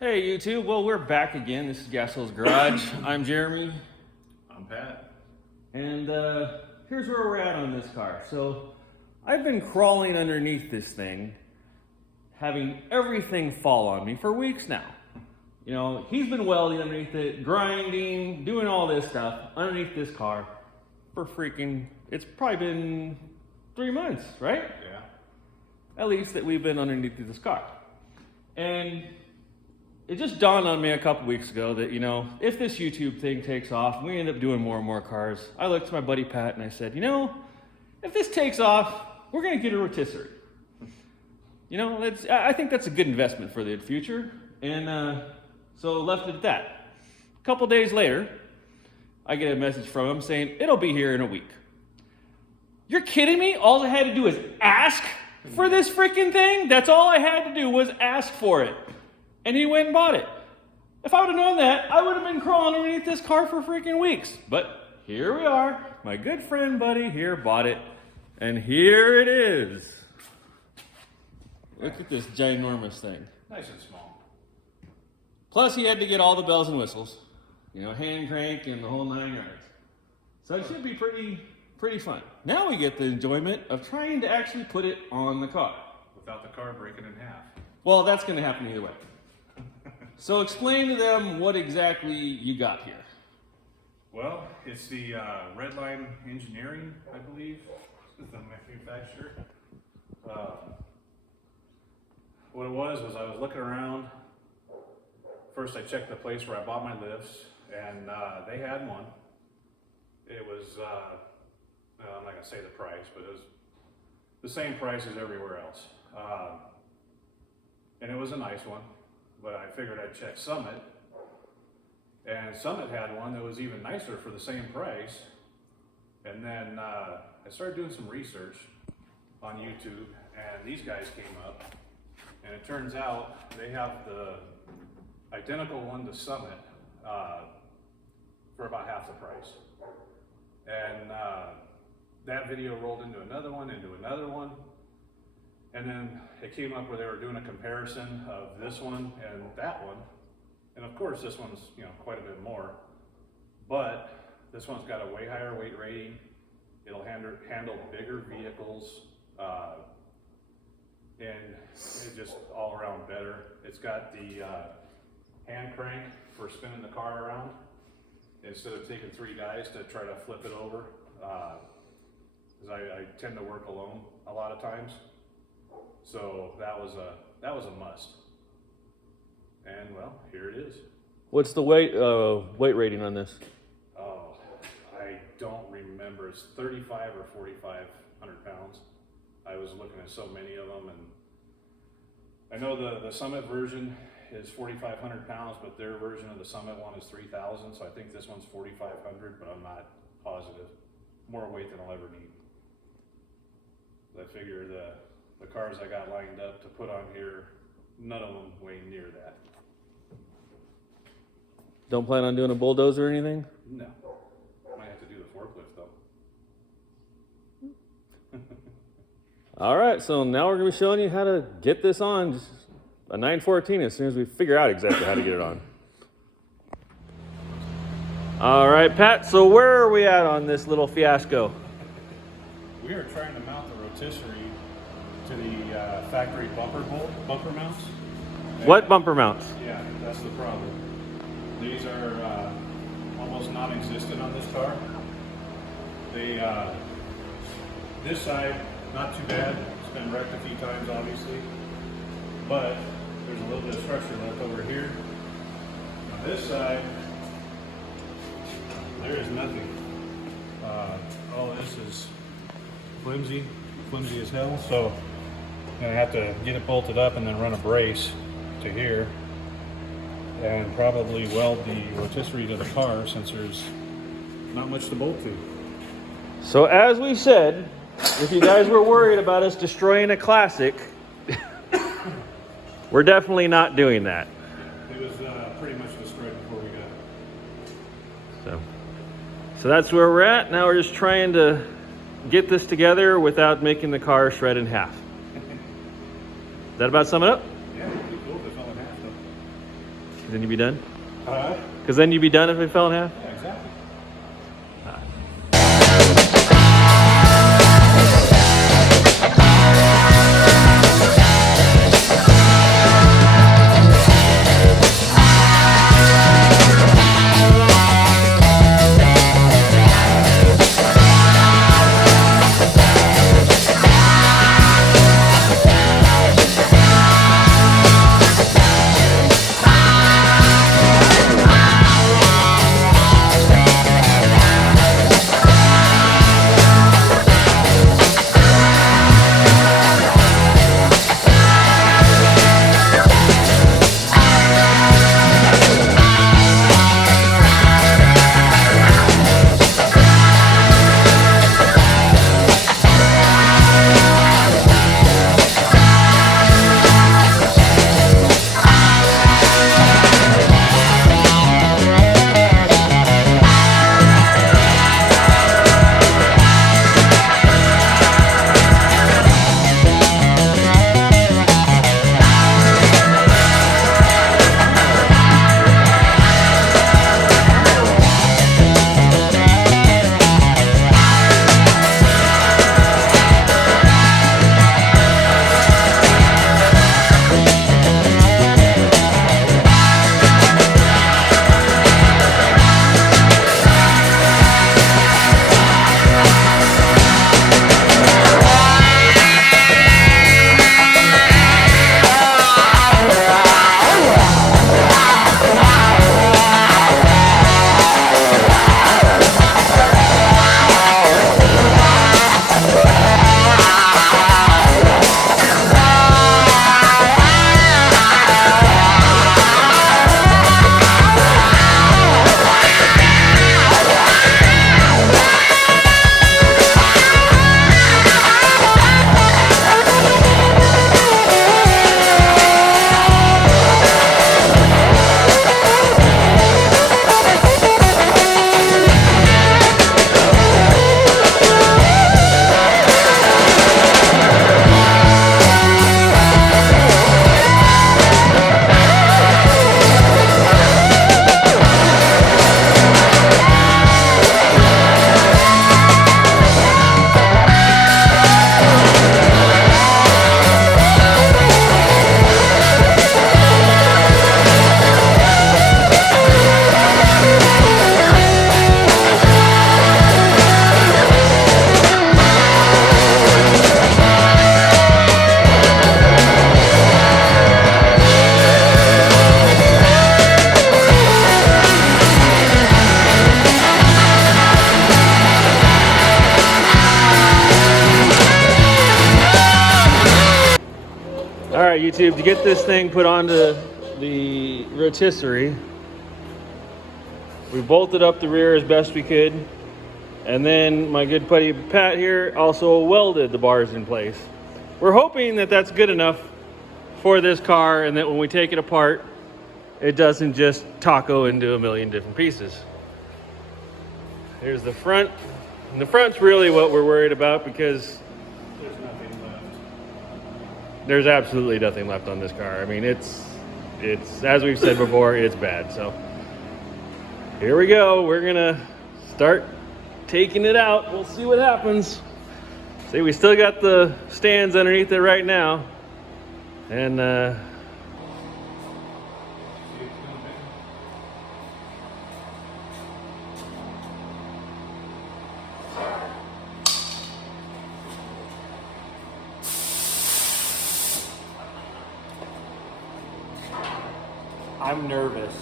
Hey YouTube, well we're back again. This is Gasol's Garage. I'm Jeremy. I'm Pat. And here's where we're at on this car. So I've been crawling underneath this thing, having everything fall on me for weeks now. You know, he's been welding underneath it, grinding, doing all this stuff underneath this car for freaking, it's probably been 3 months, right? Yeah. At least that we've been underneath this car. And it just dawned on me a couple weeks ago that, you know, if this YouTube thing takes off and we end up doing more and more cars, I looked to my buddy Pat and I said, you know, if this takes off, we're going to get a rotisserie. You know, I think that's a good investment for the future. And so left it at that. A couple days later, I get a message from him saying, it'll be here in a week. You're kidding me? All I had to do was ask for this freaking thing? That's all I had to do was ask for it. And he went and bought it. If I would have known that, I would have been crawling underneath this car for freaking weeks. But here we are. My good friend buddy here bought it. And here it is. Look at this ginormous thing. Nice and small. Plus he had to get all the bells and whistles. You know, hand crank and the whole 9 yards. So it should be pretty fun. Now we get the enjoyment of trying to actually put it on the car. Without the car breaking in half. Well, that's going to happen either way. So explain to them what exactly you got here. Well, it's the Redline Engineering, I believe, is the manufacturer. What it was I was looking around. First I checked the place where I bought my lifts, and they had one. It was, I'm not going to say the price, but it was the same price as everywhere else. And it was a nice one. But I figured I'd check Summit, and Summit had one that was even nicer for the same price. And then I started doing some research on YouTube, and these guys came up, and it turns out they have the identical one to Summit for about half the price. And that video rolled into another one, and then it came up where they were doing a comparison of this one and that one. And of course, this one's, you know, quite a bit more, but this one's got a way higher weight rating. It'll handle bigger vehicles, and it's just all around better. It's got the hand crank for spinning the car around instead of taking 3 guys to try to flip it over. Because I tend to work alone a lot of times. So that was a must. And well, here it is. What's the weight rating on this? Oh, I don't remember. It's 35 or 4,500 pounds. I was looking at so many of them, and I know the Summit version is 4,500 pounds, but their version of the Summit one is 3,000. So I think this one's 4,500, but I'm not positive. More weight than I'll ever need. I figure the cars I got lined up to put on here, none of them weigh near that. Don't plan on doing a bulldozer or anything? No. Might have to do the forklift though. All right, so now we're going to be showing you how to get this on, just a 914 as soon as we figure out exactly how to get it on. All right, Pat, so where are we at on this little fiasco? We are trying to mount the rotisserie to the factory bumper mounts. What bumper mounts? Yeah, that's the problem. These are almost non-existent on this car. They, this side, not too bad. It's been wrecked a few times, obviously, but there's a little bit of structure left over here. On this side, there is nothing. All this is flimsy as hell, so I'm gonna have to get it bolted up and then run a brace to here and probably weld the rotisserie to the car since there's not much to bolt to. So as we said, if you guys were worried about us destroying a classic, we're definitely not doing that. It was pretty much destroyed before we got it. So that's where we're at. Now we're just trying to get this together without making the car shred in half. Does that about sum it up? Yeah, it'd be cool if it fell in half though. Then you'd be done? Huh? Because then you'd be done if it fell in half? Yeah, exactly. All right, YouTube, to get this thing put onto the rotisserie, we bolted up the rear as best we could. And then my good buddy Pat here also welded the bars in place. We're hoping that that's good enough for this car and that when we take it apart, it doesn't just taco into a million different pieces. Here's the front. And the front's really what we're worried about because There's nothing left. there's absolutely nothing left on this car. I mean, it's as we've said before, it's bad. So here we go. We're gonna start taking it out. We'll see what happens. See, we still got the stands underneath it right now. And I'm nervous.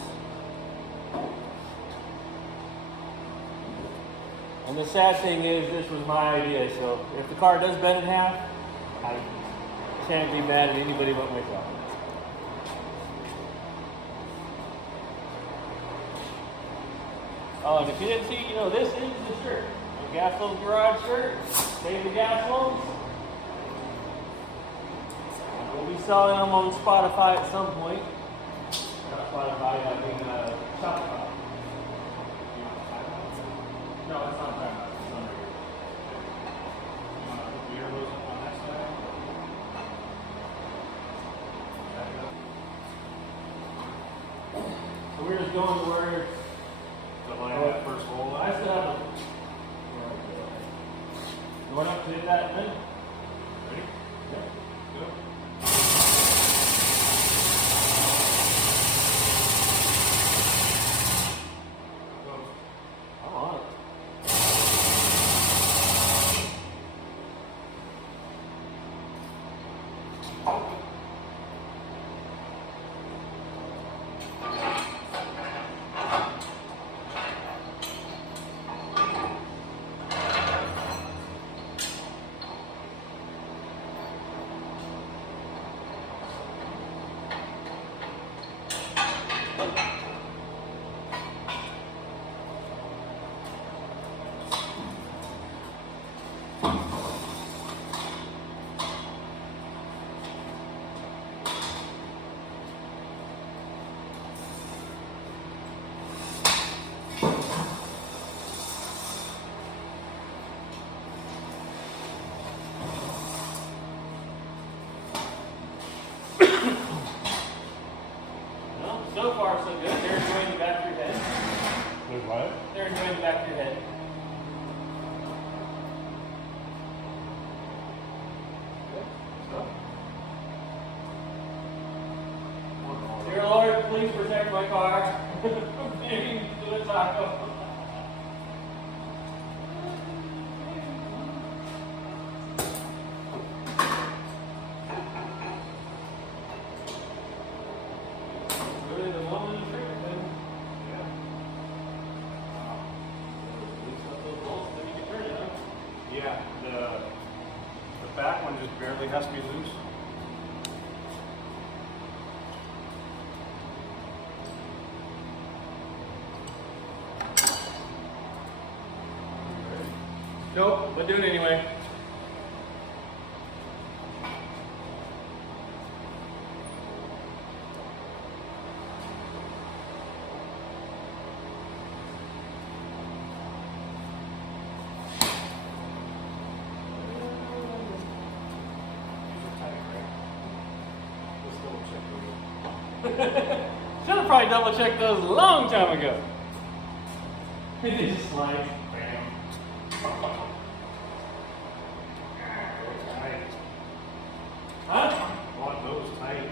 And the sad thing is, this was my idea, so if the car does bend in half, I can't be mad at anybody but myself. Oh, and if you didn't see, you know, this is the shirt. The Gas Loans Garage shirt. Save the gas loans. We'll be selling them on Spotify at some point. Not Spotify, I mean Shopify. No, it's not that. It's under here. You want to put the earlobes up on that side? Back it up. So we're just going to where To line that first hole I up. still have a. Going up to hit that then? Ready? Yeah. Go. I'm on it. Well, so far so good. They're enjoying the back of your head. Wait, what? They're enjoying the back of your head. Dear Lord, please protect my car from being to a taco. Really the one in the trigger thing. Yeah. Loosen up those bolts, then you can turn it, huh? Yeah, the back one just barely has to be loose. Nope, but do it anyway. Should have probably double checked those a long time ago. It just slides. Bam. Huh? Want those tight.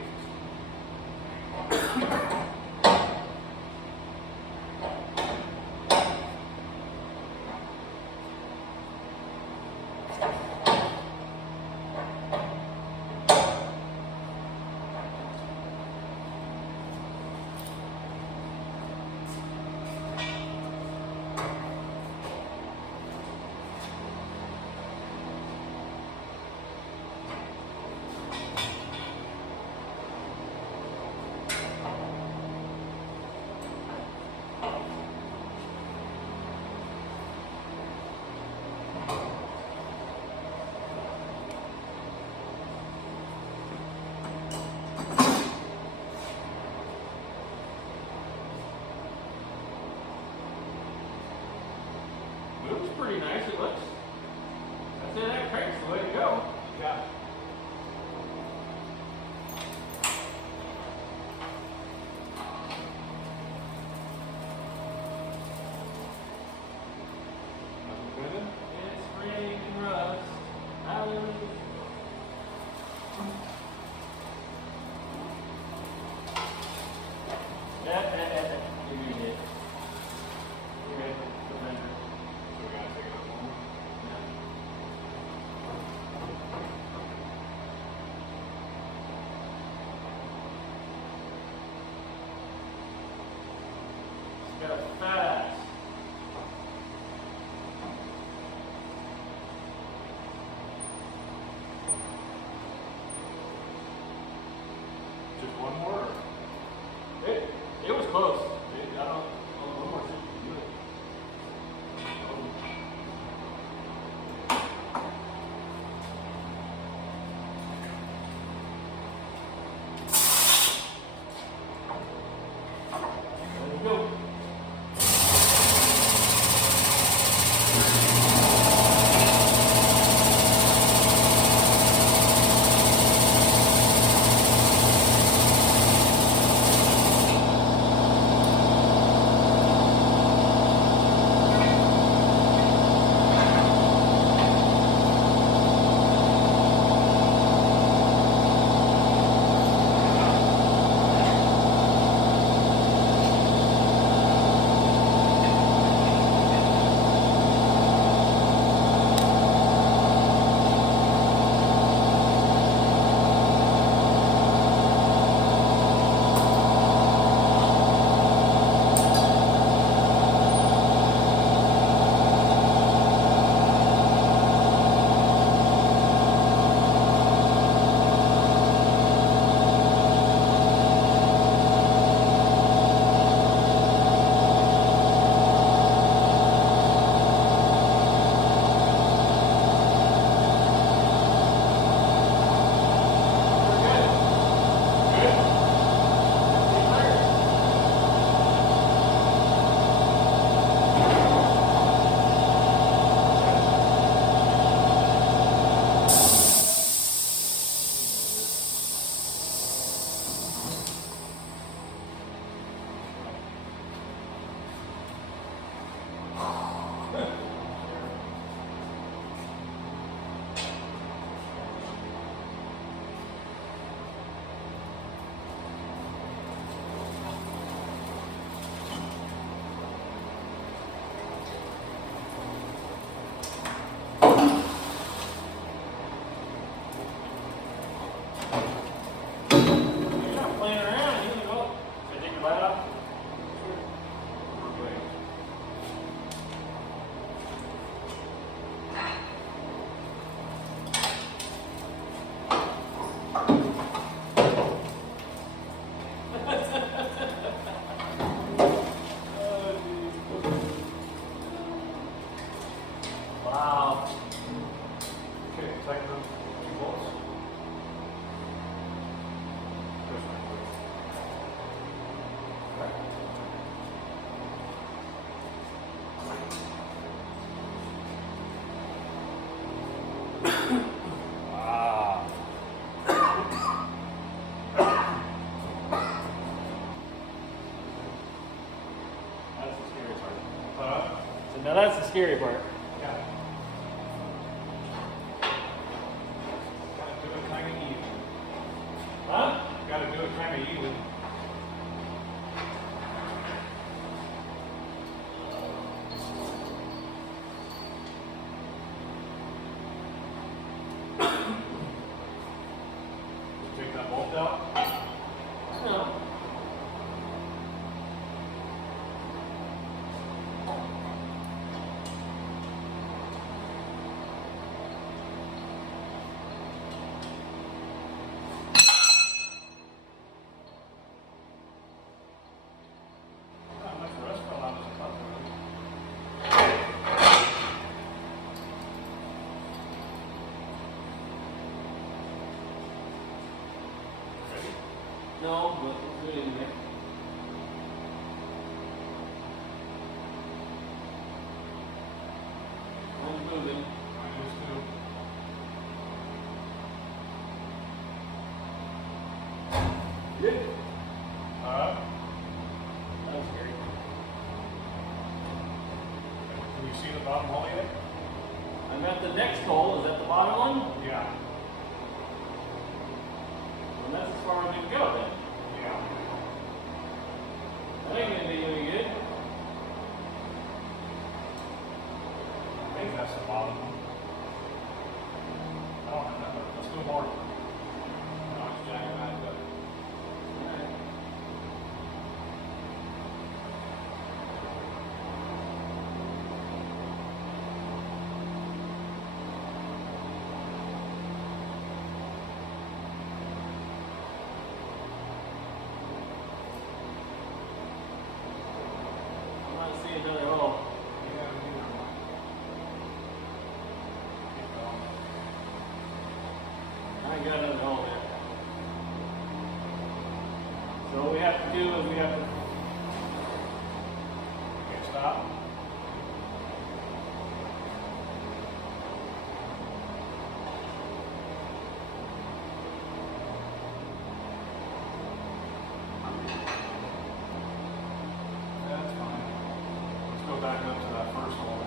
Moves pretty nice, it looks. I'd say that crank's the way to go. Yeah. Nothing good? It's raining rust. Hallelujah. Yeah. Give me a hit. Okay, good measure. So we gotta take it up more. It's got a fat ass. Just one more? It was close. I don't one more should do it. There you go. Now that's the scary part. Yeah. Gotta do it kind of even. Huh? Gotta do it kind of even. Take that bolt out. No. Not much rust fell out of the top of it. Ready? No, but let's do it anyway. One's moving. Mine is too. Good. Alright. That was scary. Can you see the bottom hole yet? I'm at the next hole. Is that the bottom one? Yeah. Well, that's as far as we can go then. Yeah. That ain't gonna do you any good. I think that's the bottom one. I don't remember. Let's do more. No, it's jacking that up. I'm not seeing another hole. Yeah, neither one. Keep going. I ain't got another hole there. So what we have to do is we have to. Okay, stop. That's fine. Let's go back up to that first hole.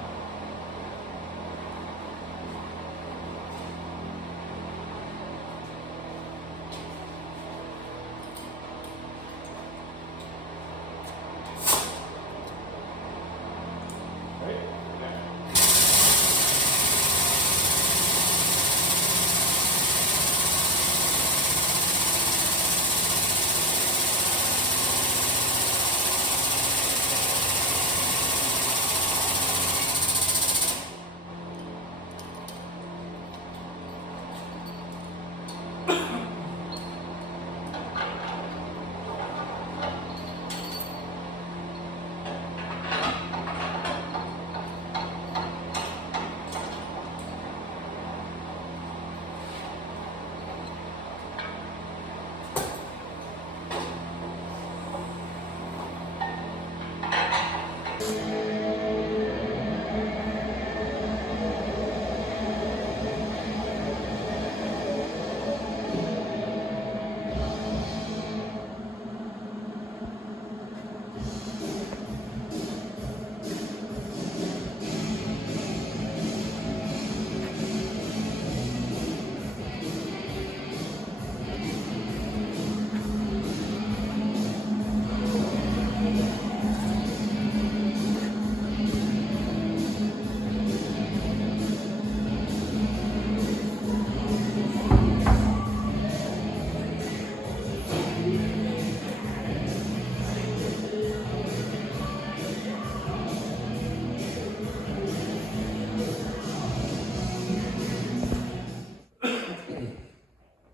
Right? Okay.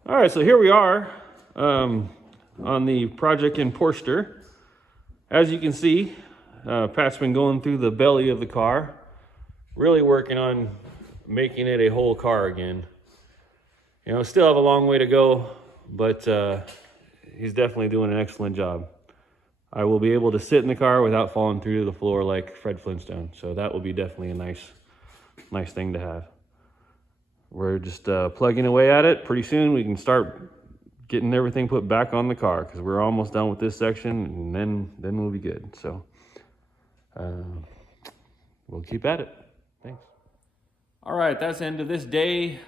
All right, so here we are on the project ImPORSCHEster. As you can see, Pat's been going through the belly of the car, really working on making it a whole car again. You know, still have a long way to go, but he's definitely doing an excellent job. I will be able to sit in the car without falling through the floor like Fred Flintstone, so that will be definitely a nice thing to have. We're just plugging away at it. Pretty soon we can start getting everything put back on the car because we're almost done with this section, and then we'll be good. So we'll keep at it. Thanks. All right, that's the end of this day.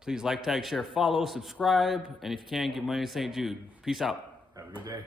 Please like, tag, share, follow, subscribe, and if you can, give money to St. Jude. Peace out. Have a good day.